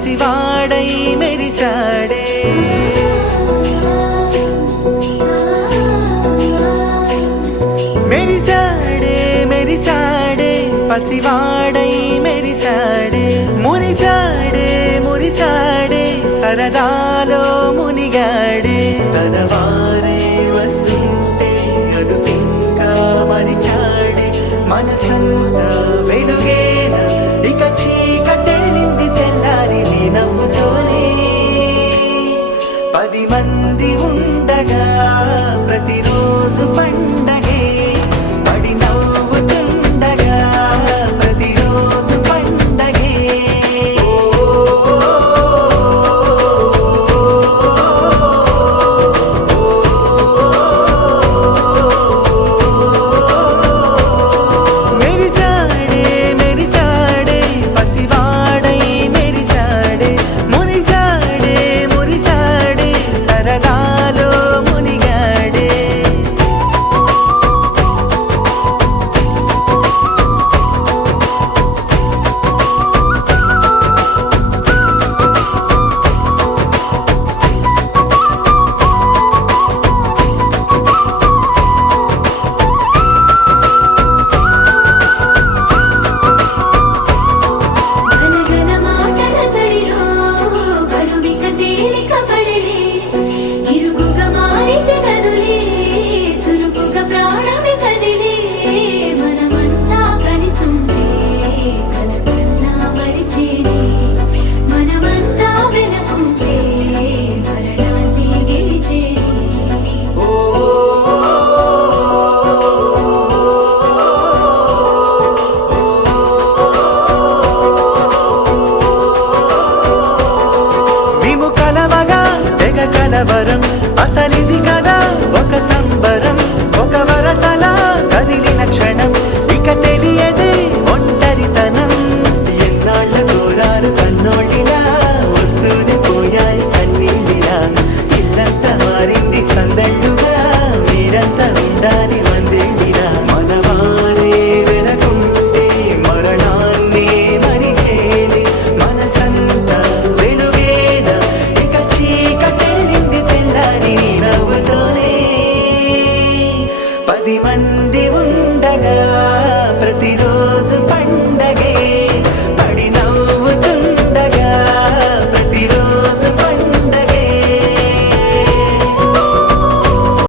పసివాడై మెరిసాడే మెరిసాడే మెరిసాడే పసివాడై మెరిసాడే మురిసాడే మురిసాడే సరదాలో మునిగాడే తనవారే వస్తుంటే అదుపింకా మరిచాడే మనసంతా వెలుగేన ఇక చీకటెళ్ళింది తెల్లారి నీ నవ్వుతోనే 10 మంది ఉండగా ప్రతిరోజు పండగే పడి నవ్వుతుండగా ప్రతిరోజు పండగే మెరిసాడే మెరిసాడే పసివాడై మెరిసాడే మురిసాడే మురిసాడే సరదాలో మునిగాడే గలగల మాటల సడిలో బరువిక తేలిక పడలే ఇరుగుగా మారితే కదులే చురుకుగా ప్రాణమి కదిలే మనమంతా కలిసుంటే కలకన్నా మరిచేనే మనమంతా వెనకుంటే మరణాన్ని గెలిచేనే మేము కలవగా తెగ కలవరం అసలిది కదా ఒక సంబరం ఒక వరసలా కదిలిన క్షణం ఇక తెలియదే ఒంటరితనం ఎన్నాళ్ళ కోరారు కన్నోళ్ళిలా వస్తూనే పోయాయి కన్నీళ్ళిలా ఇల్లంతా మారింది సందళ్ళుగా మీరంతా ఉండాలి వందేళ్ళిలా మనవారే వెనకుంటే మరణాన్నే మరిచేది మనసంతా వెలుగేన ఇక చీకటెళ్ళింది తెల్లారి నీ నవ్వుతోనే 10 మంది ఉండగా ప్రతిరోజు పండగే